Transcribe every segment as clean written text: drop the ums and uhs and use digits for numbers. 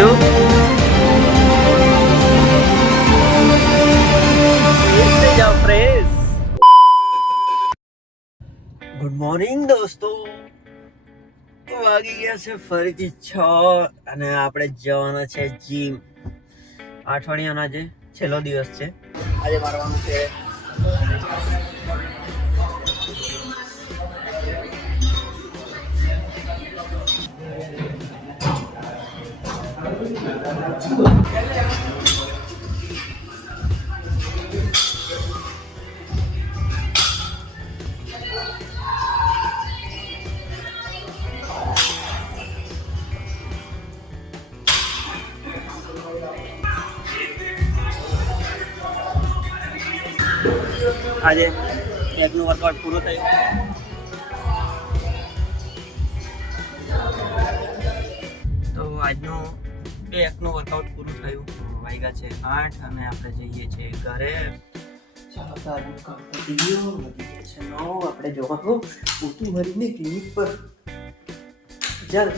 બીજું good morning દોસ્તો. તો વાગી ગયા છે ફરીથી 6 અને આપણે જવાના છે જીમ. અઠવાડિયાનો આજે છેલ્લો દિવસ છે. આજે મારવાનું છે આજે બેગનું વર્કઆઉટ પૂરું થયું. તો આજનું બેગનું વર્કઆઉટ પૂરું થયું. વાગ્યા છે 8 અને આપણે જઈએ છીએ ઘરે. ચાલો તો આજનું કામ પતી ગયું. વધી ગયા છે 9. આપણે જવાનું ઊંટું ભરીને ક્લિનિક પર. ચાલ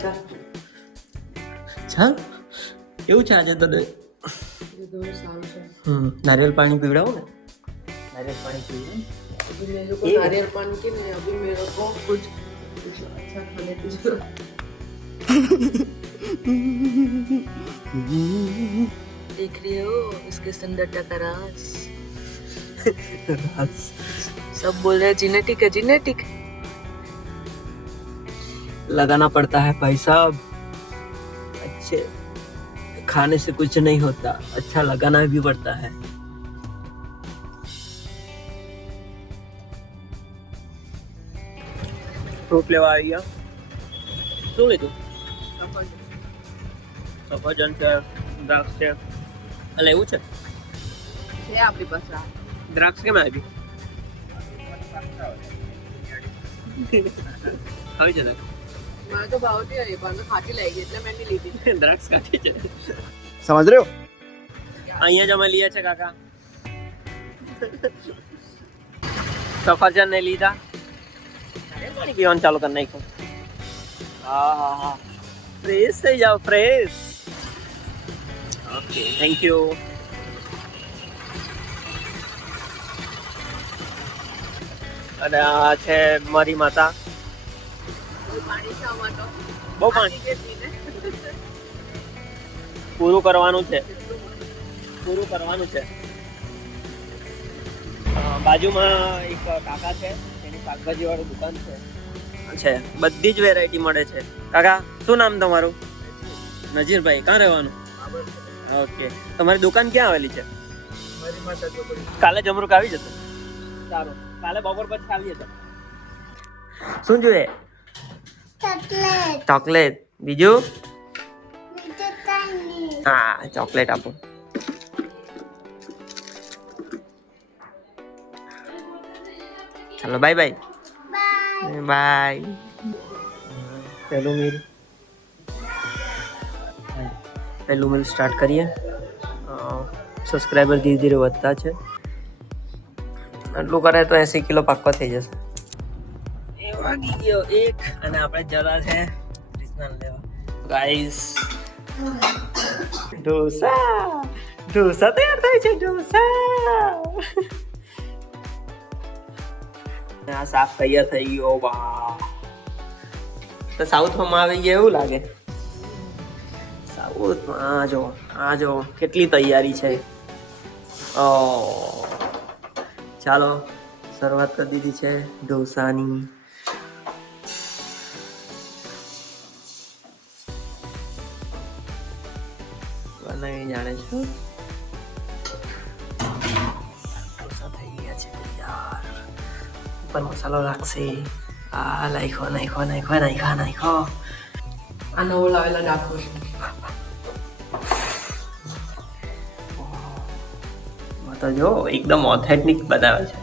કેવું છે આજે તને? નારિયેળ પાણી પીવડાવો ને. नारियल पानी पीना. अभी मेरे को नारियल पानी के नहीं, अभी मेरे को कुछ अच्छा खाने की जरूरत. देख रहे हो इसके सुंदरता का राज. सब बोल रहे जेनेटिक है, जेनेटिक. लगाना पड़ता है भाई साहब. अच्छे खाने से कुछ नहीं होता, अच्छा लगाना भी पड़ता है. ફ્રૂટ લેવા આવી ગયા. શું લીધું? સફરજન છે, દ્રાક્ષ છે. એટલે એવું છે આપણી પાસે દ્રાક્ષ કેમ આવી? આવી છે ને? મને તો ભાવતી હતી પણ મેં ખાટી લાગી એટલે મેં નહીં લીધી. દ્રાક્ષ કાઢી છે. समझ रहे हो? અહીંયા જ અમે લીયા છે કાકા. સફરજન ને લીધા. પાણી પીવાનું ચાલુ કરી નાખ્યું. હા ફ્રેશ થઈ જાઓ, ફ્રેશ. Okay, thank you. અને આ છે મારી માતા. પાણી છે આમાં તો બહુ પાણી પૂરું કરવાનું છે. બાજુમાં એક કાકા છે, એની શાકભાજી વાળું દુકાન છે. બધી જ વેરાયટી મળે છે. કાકા શું નામ તમારું? નજીરભાઈ. ક્યાં રહેવાનું? ઓકે. તમારી દુકાન ક્યાં આવેલી છે? કાલે જમરૂક આવી જશે. સારું, કાલે બપોર પછી આવી જશે. શું જોઈએ? ચોકલેટ. બીજું? હા, ચોકલેટ આપો. ચલો બાય બાય. બાય. પહેલું મિલ સ્ટાર્ટ કરીએ. સબસ્ક્રાઈબર ધીરે ધીરે વધતા છે. આટલું કરે તો 80 કિલો પાક્કો થઈ જશે. એ વાગી ગયો 1 અને આપણે જરા છે ક્રિસ્નાલ લેવા. ગાઈસ, ઢોસા તૈયાર થાય છે. આ શાક તૈયાર થઈ ગયો. વાહ, તો સાઉથમાં આવી ગયા એવું લાગે. સાઉથમાં આ જો કેટલી તૈયારી છે. ચાલો શરૂઆત કરી દીધી છે ઢોસાની. બનાવી જાણે છું. ઢોસા થઈ ગયા છે તૈયાર. ઉપર મસાલો લાગશે. આ નાખો. આ નવો લાવેલા નાખો છું. તો જો એકદમ ઓથેન્ટિક બનાવે છે.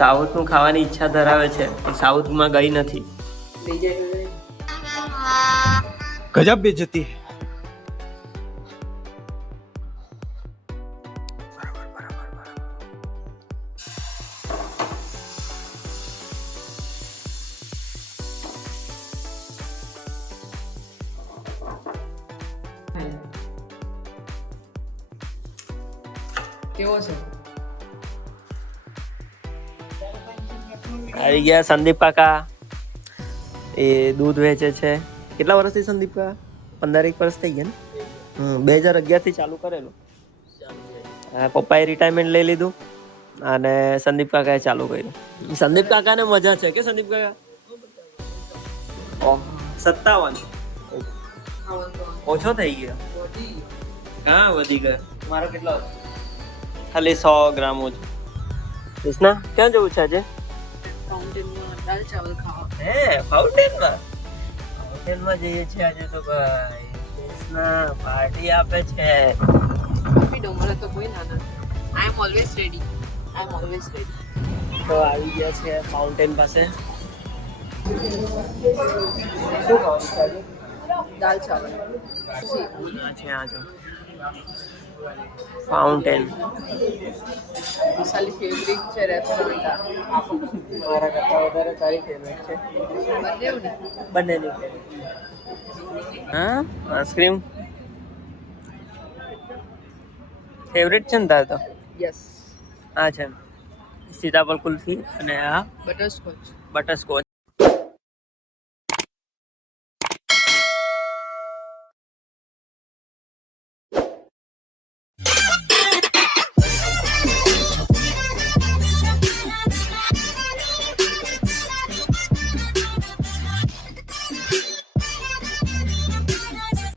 સાઉથનું ખાવાની ઈચ્છા ધરાવે છે પણ સાઉથમાં ગઈ નથી. લઈ જાય गजब बेइज्जती है. કેવો છે? આવી ગયા સંદીપ કાકા. એ દૂધ વેચે છે. કેટલા વર્ષથી સંદીપ કાકા? 15 વર્ષ થઈ ગયા ને? 2011 થી ચાલુ કરેલું. પપ્પાએ રિટાયરમેન્ટ લઈ લીધું અને સંદીપ કાકાએ ચાલુ કર્યું. સંદીપ કાકાને મજા છે કે સંદીપ કાકા? 57. ઓછો થઈ ગયો. હા વધી ગયો. મારો કેટલો હતો? ખાલી 100 ગ્રામ ઓછો. કૃષ્ણા ક્યાં જવું છે આજે? ફાઉન્ટેનમાં દાલ ચાવલ ખાવા. હે ફાઉન્ટેનમાં? ફાઉન્ટેનમાં જઈએ છીએ આજે તો ભાઈ. કૃષ્ણા પાર્ટી આપે છે. આપી દો, મને તો કોઈ ના નથી. આઈ એમ ઓલવેઝ રેડી. તો આવી ગયા છે ફાઉન્ટેન પાસે. શું ખાવાનું છે આજે? દાલ ચાવલ. આ છે આ જો ફાઉન્ટેન. વિશાલી ફેવરિટ છે રેસ્ટોરન્ટ. મારા કરતા વધારે તારી ફેવરેટ છે. બંનેની હા આઈસ્ક્રીમ ફેવરેટ છે ને તાર તો? યસ. આ છે સીતાફળ કુલ્ફી અને આ બટરસ્કોચ. બટરસ્કોચ.